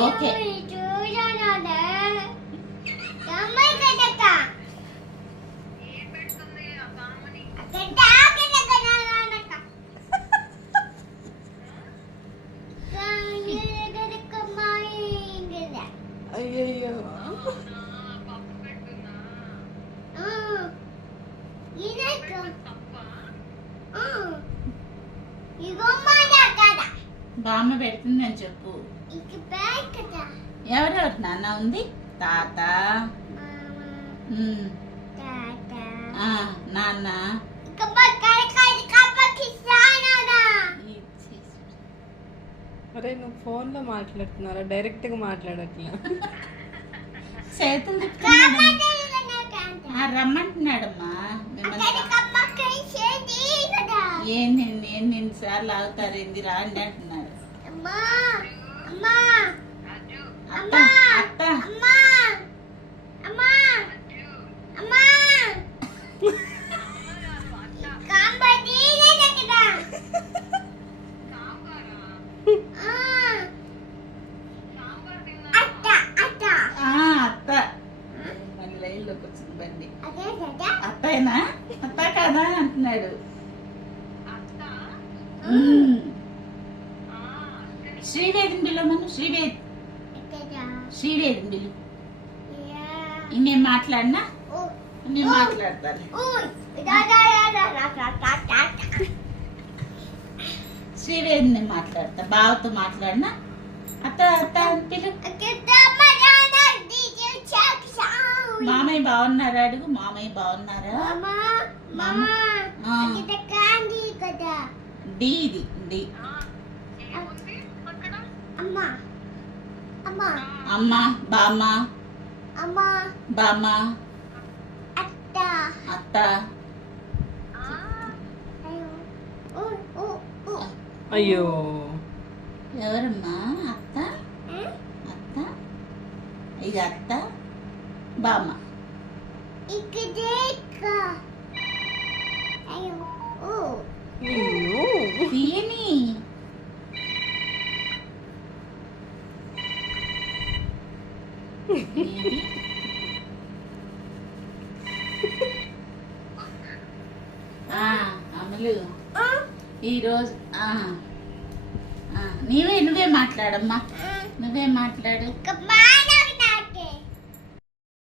Okay అయ్యయ్యో బామ్మ పెడుతుందని చెప్పు. ఎవరెవరు నాన్న ఉంది? తాత, నాన్న. అరే నువ్వు ఫోన్లో మాట్లాడుతున్నారా? డైరెక్ట్గా మాట్లాడట్లా. చేతులు తిప్పుతున్నాడు. రమ్మంటున్నాడమ్మా ఏంది ఎన్నిసార్లు అవుతారు ఏంది రాండి అంటున్నాడు. అత్త అత్త అత్త మన లైన్లోకి వచ్చింది బండి. అత్తయ్యనా అత్త కదా అంటున్నాడు. శ్రీవేదిని పిలవమను. శ్రీవేదిని పిలు. నేను మాట్లాడినా నేను మాట్లాడతాను. శ్రీవేదిని మాట్లాడతా. బావతో మాట్లాడినా అత్త అత్త అని పిలు. మామయ్య బాగున్నారా అడుగు. మామయ్య బాగున్నారా? డి ఇది డి. అమ్మ బామ్మ బామ్మ అత్త. అయ్యో ఎవరమ్మా? అత్త అత్త ఇది అత్త బామ్మ. తీయని అమలు ఈరోజు నువ్వే మాట్లాడమ్మా. నువ్వే మాట్లాడు.